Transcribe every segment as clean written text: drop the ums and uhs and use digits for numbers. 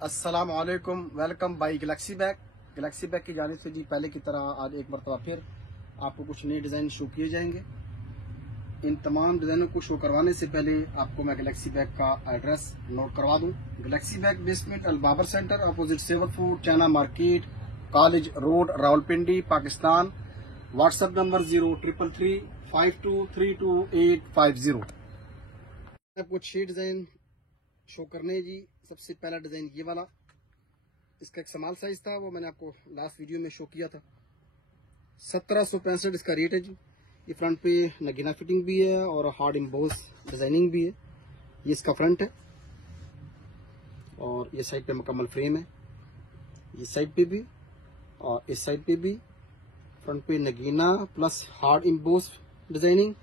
अस्सलाम वालेकुम, welcome by Galaxy bag. Galaxy bag की जानिब से जी पहले की तरह आज एक मरतबा फिर आपको कुछ नए डिज़ाइन शो किए जाएंगे। इन तमाम डिज़ाइनों को शो करवाने से पहले आपको मैं गैलेक्सी बैग का एड्रेस नोट करवा दूं। Galaxy Bag basement Albabar centre opposite Savour Food China Market College Road Rawalpindi Pakistan. WhatsApp number 0333523280। आपको 6 डिज़ाइन शो करने हैं जी। सबसे पहला डिज़ाइन ये वाला, इसका एक स्मॉल साइज था, वो मैंने आपको लास्ट वीडियो में शो किया था। 1765 इसका रेट है जी। ये फ्रंट पे नगीना फिटिंग भी है और हार्ड एम्बोस डिजाइनिंग भी है। ये इसका फ्रंट है और ये साइड पे मुकम्मल फ्रेम है। ये साइड पे भी और इस साइड पे भी फ्रंट पे नगीना प्लस हार्ड एम्बोस डिजाइनिंग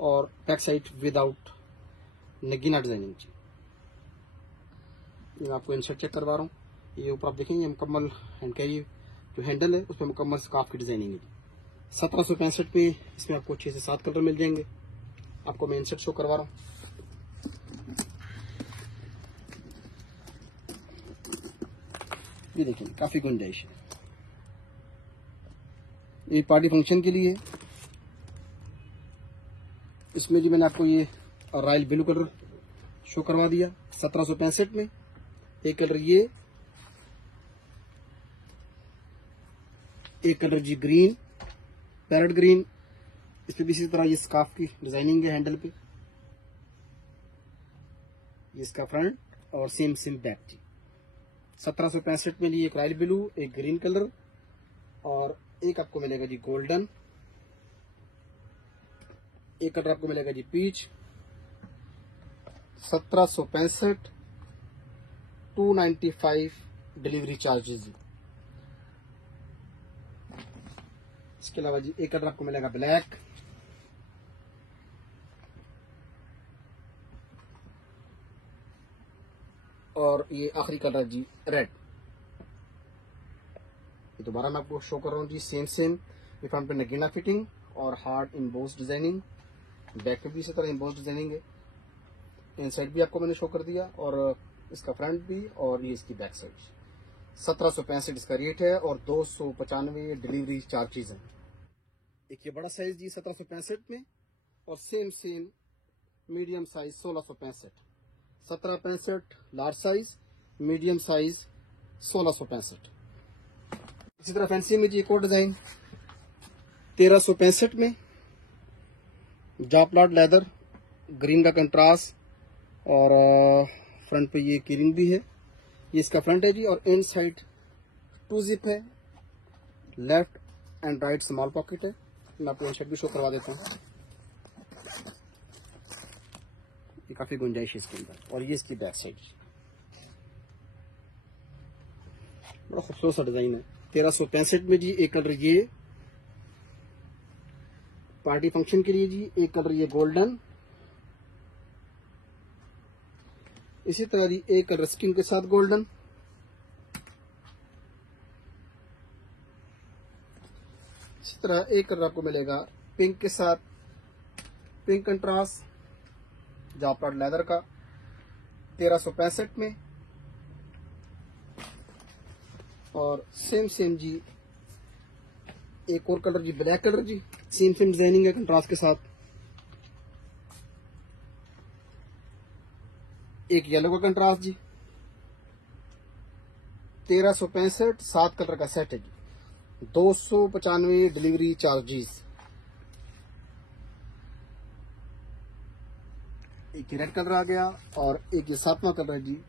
और बैक साइड विदाउट नगीना डिजाइनिंग जी। ये आपको इंसर्ट चेक करवा रहा हूँ। ये ऊपर आप देखेंगे मुकम्मल हैंड कैरी जो हैंडल है उस पर मुकम्मल स्कार्फ की डिजाइनिंग है। 1765 पे इसमें आपको 6 से 7 कलर मिल जाएंगे। आपको मैं इंसर्ट शो करवा रहा हूँ। ये देखिए काफी गुंजाइश है। ये पार्टी फंक्शन के लिए। इसमें जी मैंने आपको ये रॉयल ब्लू कलर शो करवा दिया 1765 में। एक कलर ये, एक कलर जी ग्रीन, पैरेट ग्रीन। इस पे भी इसी तरह ये स्कार्फ की डिजाइनिंग है हैंडल पे। ये इसका फ्रंट और सेम बैक जी। 1765 में लिए एक रॉयल ब्लू, एक ग्रीन कलर और एक आपको मिलेगा जी गोल्डन। एक कलर आपको मिलेगा जी पीच। 1765, 295 delivery charges. इसके अलावा जी एक कलर आपको मिलेगा ब्लैक। और ये आखिरी कलर जी रेड। ये दोबारा मैं आपको शो कर रहा हूँ जी। सेम ये फ्रंट पे नगीना फिटिंग और हार्ड इम्बोस डिजाइनिंग। बैक पे भी इसी तरह इम्बोस डिजाइनिंग है। इनसाइड भी आपको मैंने शो कर दिया और इसका फ्रंट भी और ये इसकी बैक साइड। 1765 इसका रेट है और 295 डिलीवरी चार्जेस हैं। एक ये बड़ा साइज जी 1765 में और same medium size 1665। 1765 large size, medium size 1665। इसी तरह फैंसी में जी एक और डिजाइन 1365 में। जापलाट लेदर, ग्रीन का कंट्रास्ट और फ्रंट पे ये कीरिंग भी है। ये इसका फ्रंट है जी और इन साइड 2 जिप है। Left and right small pocket है। मैं आपको इनसाइड भी शो करवा देता हूँ। ये काफी गुंजाइश है इसके अंदर। और ये इसकी बैक साइड, बड़ा खूबसूरत सा डिजाइन है। 1365 में जी एक कलर ये पार्टी फंक्शन के लिए जी, एक कलर ये गोल्डन। इसी तरह जी एक कलर स्किन के साथ गोल्डन। इसी तरह एक कलर आपको मिलेगा पिंक के साथ, पिंक कंट्रास्ट जापलाट लेदर का 1365 में। और सेम जी एक और कलर जी ब्लैक कलर जी, सेम डिजाइनिंग है कंट्रास्ट के साथ। एक येलो का कंट्रास्ट जी 1365, 7 कलर का सेट है जी। 295 डिलीवरी चार्जेस। एक रेड कलर आ गया और एक ये 7वां कलर है जी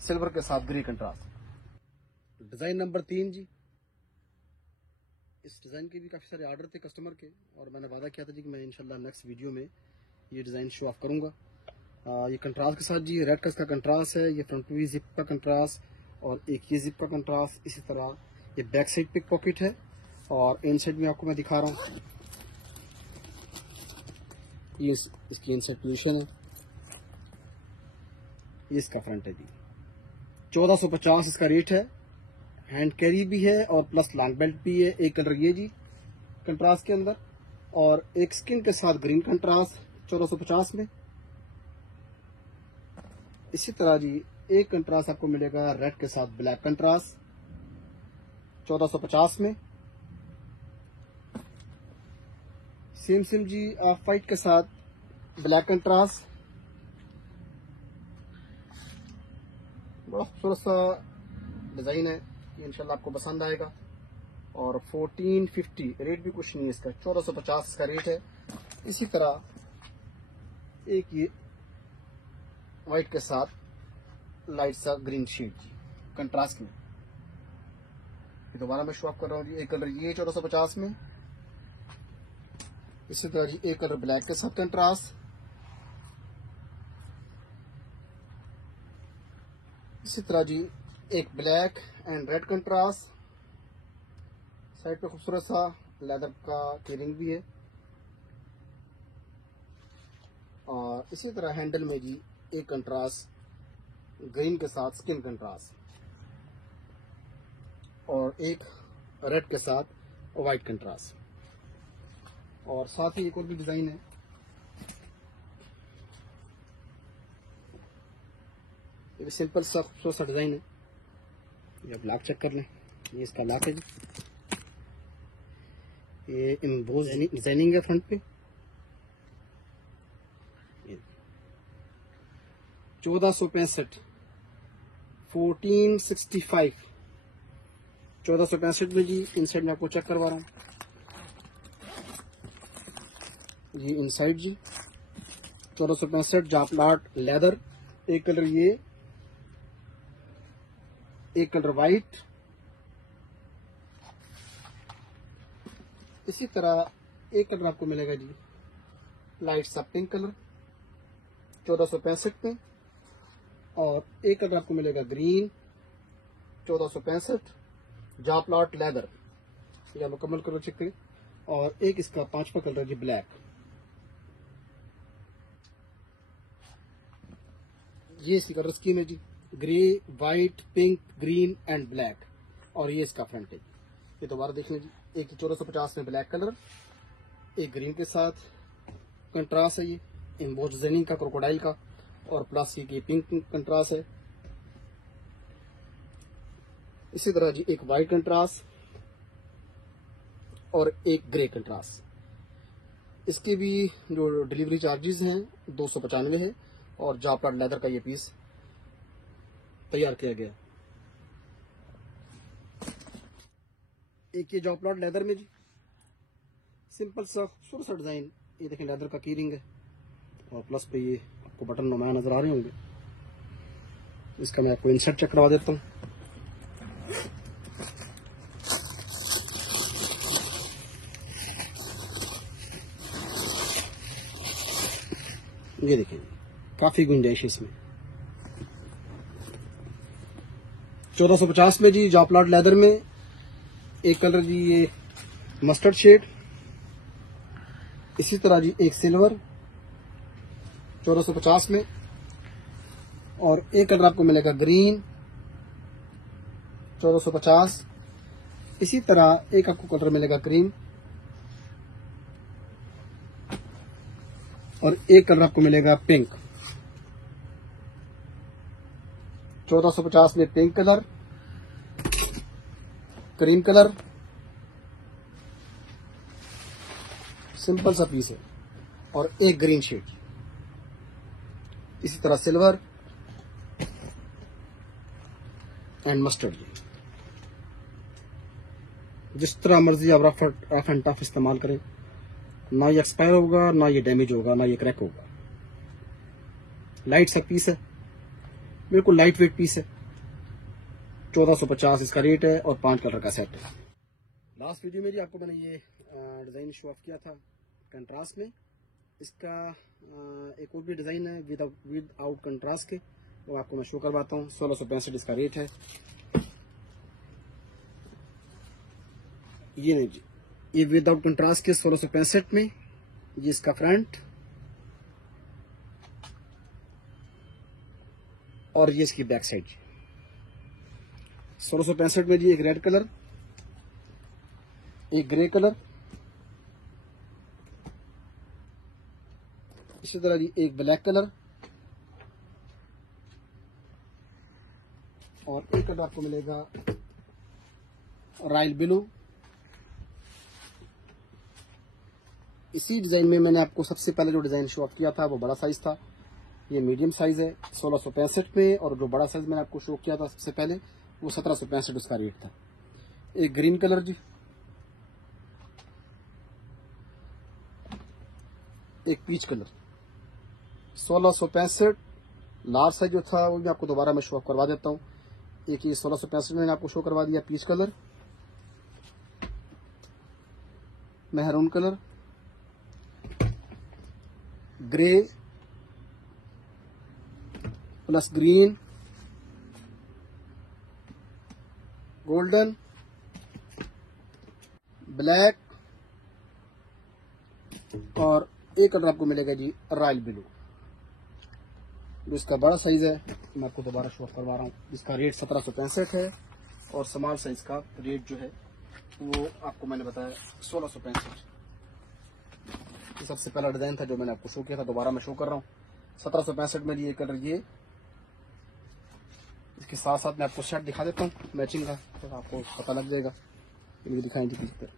सिल्वर के साथ ग्रे कंट्रास्ट। डिजाइन नंबर 3 जी। इस डिजाइन के भी काफी सारे ऑर्डर थे कस्टमर के और मैंने वादा किया था जी कि मैं इंशाल्लाह नेक्स्ट वीडियो में ये डिजाइन शो ऑफ करूंगा। ये कंट्रास्ट के साथ जी रेड का इसका कंट्रास्ट है। ये फ्रंट भी जिप का कंट्रास्ट और एक ये जिप का कंट्रास्ट। इसी तरह ये बैक साइड पिक पॉकेट है और इन साइड में आपको मैं दिखा रहा हूँ। ये इसकी इन साइड पोजिशन है। ये इसका फ्रंट है जी। 1450 इसका रेट है। हैंड कैरी भी है और प्लस लॉन्ग बेल्ट भी है। एक कलर ये जी कंट्रास्ट के अंदर और एक स्किन के साथ ग्रीन कंट्रास्ट 1450 में। इसी तरह जी एक कंट्रास्ट आपको मिलेगा रेड के साथ ब्लैक कंट्रास्ट 1450 में। सेम जी ऑफ वाइट के साथ ब्लैक कंट्रास्ट। बड़ा खूबसूरत सा डिजाइन है, इंशाल्लाह आपको पसंद आएगा। और 1450 रेट भी कुछ नहीं है इसका, 1450 इसका रेट है। इसी तरह एक ये व्हाइट के साथ लाइट सा ग्रीन शेड जी कंट्रास्ट में। ये दोबारा मैं शो ऑफ कर रहा हूँ जी। एक कलर ये 1450 में। इसी तरह जी एक कलर ब्लैक के साथ कंट्रास्ट। इसी तरह जी एक black and red contrast. Side पे खूबसूरत सा लेदर का कीरिंग भी है। और इसी तरह हैंडल में जी एक कंट्रास्ट ग्रीन के साथ स्किन कंट्रास्ट और एक रेड के साथ व्हाइट कंट्रास्ट। और साथ ही एक और भी डिजाइन है। ये सिंपल सा खूबसूरत सा डिजाइन है। ये आप लॉक चेक कर लें, ये इसका लॉक है जी। ये एम्बोस डिजाइनिंग है फ्रंट पे। 1465 1465 1465 में जी। इनसाइड में आपको चेक करवा रहा हूँ जी। इनसाइड जी 1465 जापलाट लेदर। एक कलर ये, एक कलर वाइट, इसी तरह एक कलर आपको मिलेगा जी लाइट सा पिंक कलर 1465 में, और एक कलर आपको मिलेगा ग्रीन 1465 जापलाट लेदर, या मुकम्मल कलर चेक करें। और एक इसका 5वां कलर जी ब्लैक। ये इसकी कलर स्कीम है जी, grey, white, pink, green and black. और ये इसका फ्रंट है। ये दोबारा देख लीजिए, एक 1450 में ब्लैक कलर, एक ग्रीन के साथ कंट्रास्ट है ये एम्बोस डिजाइनिंग का क्रोकोडाइल का, और प्लस ये पिंक कंट्रास्ट है। इसी तरह जी एक व्हाइट कंट्रास्ट और एक ग्रे कंट्रास्ट। इसके भी जो डिलीवरी चार्जेस हैं 295 है, और जापलाट लेदर का ये पीस तैयार किया गया। एक ये जापलाट लेदर में जी सिंपल सा खूबसूरत सा डिजाइन, ये देखें लेदर का कीरिंग है, और प्लस पे ये आपको बटन नुमाया नजर आ रहे होंगे। इसका मैं आपको इंसर्ट चेक करवा देता हूँ। ये देखें काफी गुंजाइश इसमें। 1450 में जी जापलाट लेदर में एक कलर जी ये मस्टर्ड शेड, इसी तरह जी एक सिल्वर 1450 में, और एक कलर आपको मिलेगा ग्रीन 1450। इसी तरह एक आपको कलर मिलेगा क्रीम, और एक कलर आपको मिलेगा पिंक 1450 में। Pink colour, cream colour, simple सा पीस है, और एक ग्रीन शेड। इसी तरह सिल्वर एंड मस्टर्ड। जिस तरह मर्जी आप रफ एंड टफ इस्तेमाल करें, ना ये एक्सपायर होगा, ना ये डैमेज होगा, ना ये क्रैक होगा। लाइट सा पीस है, बिल्कुल लाइट वेट पीस है। 1450 इसका रेट है, और 5 कलर का सेट है। लास्ट वीडियो में जी आपको मैंने ये डिजाइन शो ऑफ किया था कंट्रास्ट में। इसका एक और भी डिजाइन है विद आउट कंट्रास्ट के, वो आपको मैं शो करवाता हूँ। 1665 इसका रेट है। ये नहीं जी, ये विदाउट कंट्रास्ट के 1665 में। ये इसका फ्रंट, और ये इसकी बैक साइड। 1665 में जी एक रेड कलर, एक ग्रे कलर, इसी तरह जी एक ब्लैक कलर, और एक कलर आपको मिलेगा रॉयल ब्लू। इसी डिजाइन में मैंने आपको सबसे पहले जो डिजाइन शो ऑफ किया था वो बड़ा साइज था, ये मीडियम साइज है 1665 में, और जो बड़ा साइज मैंने आपको शो किया था सबसे पहले वो 1765 उसका रेट था। एक ग्रीन कलर जी, एक पीच कलर। 1665 लार्ज साइज जो था वो भी आपको दोबारा मैं शो ऑफ करवा देता हूँ। एक ये 1665 में मैंने आपको शो करवा दिया peach colour, maroon colour, grey plus green, golden, black, और एक कलर आपको मिलेगा जी रॉयल ब्लू। इसका बड़ा साइज है, मैं आपको दोबारा शो करवा रहा हूँ। इसका रेट 1765 है, और स्मॉल साइज का रेट जो है वो आपको मैंने बताया 1665। सबसे पहला डिजाइन था जो मैंने आपको शो किया था, दोबारा मैं शो कर रहा हूँ। 1765 में ये कलर, ये इसके साथ साथ मैं आपको शर्ट दिखा देता हूँ मैचिंग का, तो आपको पता लग जाएगा। ये दिखाएं जी पीछे,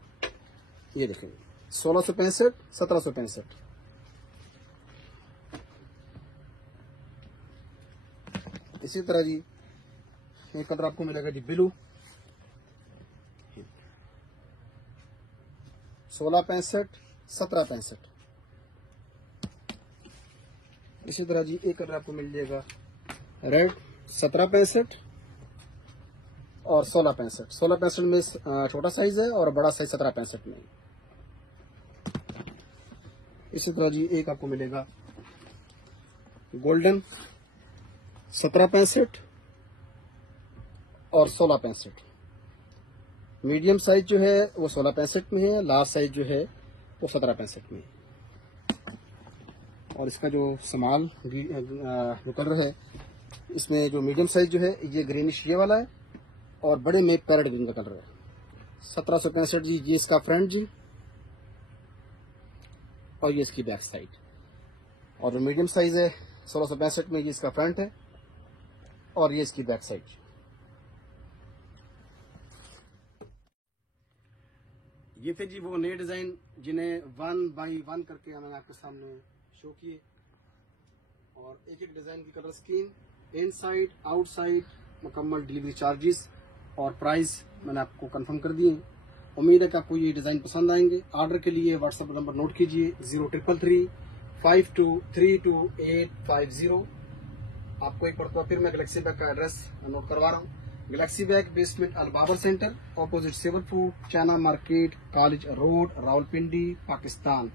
ये देखेंगे 1665, 1765। इसी तरह जी एक कलर आपको मिलेगा जी ब्लू, 1665, 1765। इसी तरह जी एक कलर आपको मिल जाएगा रेड, 1765 और 1665। 1665 में छोटा साइज है और बड़ा साइज 1765 में। इसी तरह जी एक आपको मिलेगा गोल्डन, 1765 और 1665। मीडियम साइज जो है वो 1665 में है, लार्ज साइज जो है वो 1765 में है। और इसका जो स्मॉल जो कलर है, इसमें जो मीडियम साइज जो है ये ग्रीनिश ये वाला है, और बड़े में पैरेट ग्रीन का कलर है। 1765 जी, ये इसका फ्रंट जी, और ये इसकी बैक साइड। और जो मीडियम साइज है 1665 में, ये इसका फ्रंट है और ये इसकी बैक साइड। ये थे जी वो नए डिजाइन जिन्हें 1 बाई 1 करके मैंने आपके सामने शो किए, और एक एक डिजाइन की कलर स्कीम, इनसाइड आउटसाइड, मुकम्मल डिलीवरी चार्जेस और प्राइस मैंने आपको कंफर्म कर दिए। उम्मीद है कि आपको ये डिजाइन पसंद आएंगे। ऑर्डर के लिए व्हाट्सएप नंबर नोट कीजिए 0333 5232 आपको एक बार फिर मैं गैलेक्सी बैग का एड्रेस नोट करवा रहा हूँ। Galaxy Bag basement Albabar centre, opposite Savour Food, China Market, College Road, Rawalpindi, Pakistan.